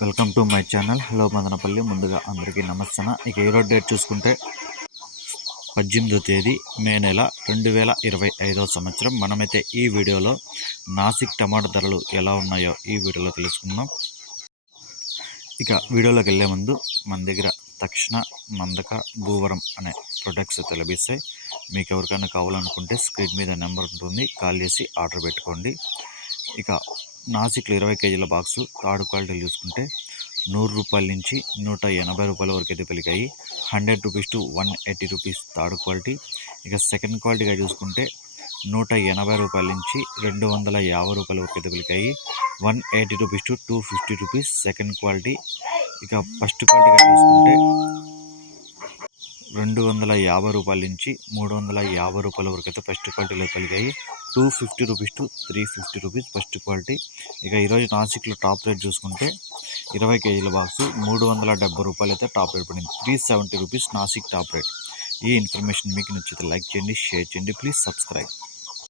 Welcome to my channel. Hello Madanapalle. ముందుగా అందరికీ నమస్తే ఇక ఈరోజు డేట్ చూసుకుంటే పద్దెనిమిదో తేదీ మే నెల రెండు వేల ఇరవై ఐదో సంవత్సరం. మనమైతే ఈ వీడియోలో నాసిక్ టమాటా ధరలు ఎలా ఉన్నాయో ఈ వీడియోలో తెలుసుకుందాం. ఇక వీడియోలోకి వెళ్ళే ముందు మన దగ్గర తక్షణ మందక భూవరం అనే ప్రొడక్ట్స్ అయితే లభిస్తాయి మీకు ఎవరికైనా కావాలనుకుంటే స్క్రీన్ మీద నెంబర్ ఉంటుంది. కాల్ చేసి ఆర్డర్ పెట్టుకోండి. ఇక నాసిక్లో ఇరవై కేజీల బాక్సు థర్డ్ క్వాలిటీలు చూసుకుంటే నూరు రూపాయల నుంచి నూట ఎనభై రూపాయల వరకు అయితే పెరిగాయి. Hundred rupees to one eighty rupees third quality. ఇక సెకండ్ క్వాలిటీగా చూసుకుంటే నూట ఎనభై రూపాయల నుంచి రెండు వందల యాభై రూపాయల వరకు అయితే పెరిగాయి. One eighty rupees to two fifty rupees second quality. ఇక ఫస్ట్ క్వాలిటీగా చూసుకుంటే రెండు వందల యాభై రూపాయల నుంచి మూడు వందల యాభై రూపాయల వరకు అయితే ఫస్ట్ క్వాలిటీలో కలిగాయి. Two fifty rupees to three fifty rupees first quality. ఇక ఈరోజు నాసిక్లో టాప్ రేట్ చూసుకుంటే ఇరవై కేజీల బాక్స్ మూడు వందల డెబ్బై రూపాయలు అయితే టాప్ రేట్ పడింది. Three seventy rupees Nashik top rate. ఈ ఇన్ఫర్మేషన్ మీకు నచ్చితే లైక్ చేయండి షేర్ చేయండి ప్లీజ్ సబ్స్క్రైబ్.